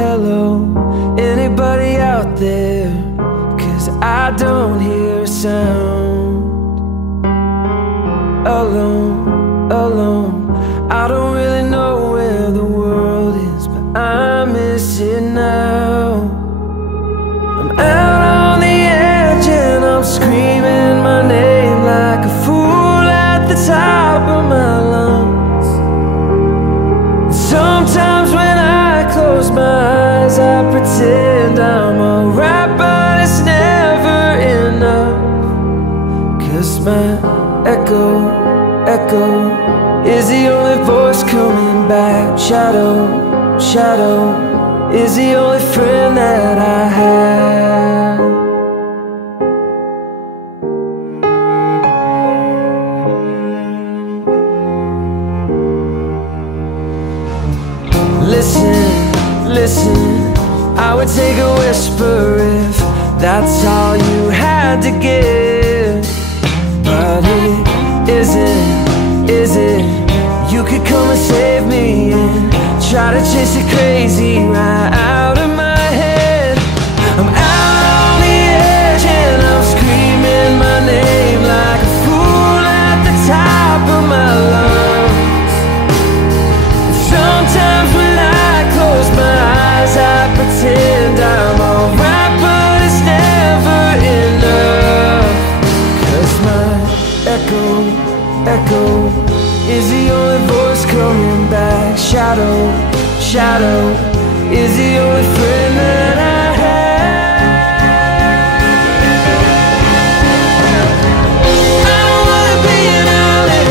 hello, anybody out there? 'Cause I don't hear a sound. Alone, alone, I don't really know where the world is, but I miss it now. I'm out on the edge and I'm screaming my name like a fool at the top of my lungs. Sometimes when I close my eyes, I pretend I'm alright, but it's never enough. 'Cause my echo is the only voice coming back. Shadow is the only friend that I have. Listen, I would take a whisper if that's all you had to give. But it isn't, is it? You could come and save me and try to chase it crazy right out of my head. I'm out on the edge and I'm screaming my name like a fool at the top of my lungs. And sometimes when I close my eyes, I pretend I'm alright, but it's never enough. 'Cause my echo is the only voice coming back. Shadow is the only friend that I have. I don't wanna be an island,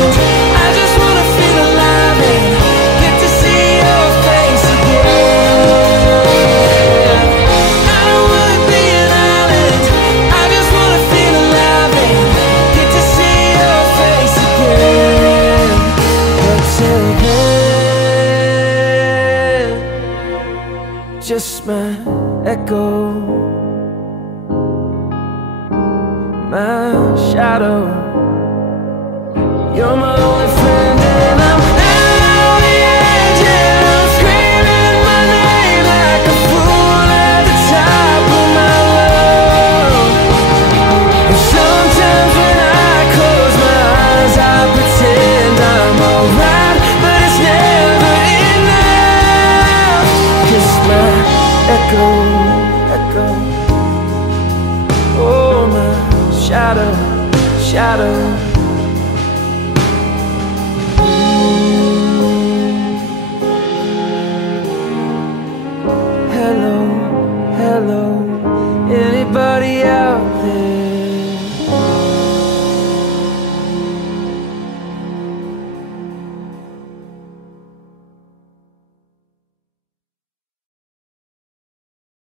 I just wanna feel alive and get to see your face again. I don't wanna be an island, I just wanna feel alive and get to see your face again. But till then, just my echo, my shadow. You're my only friend and I'm out on the edge and I'm screaming my name like a fool at the top of my lungs. And sometimes when I close my eyes, I pretend I'm alright, but it's never enough. 'Cause my echo, oh my shadow. Hello.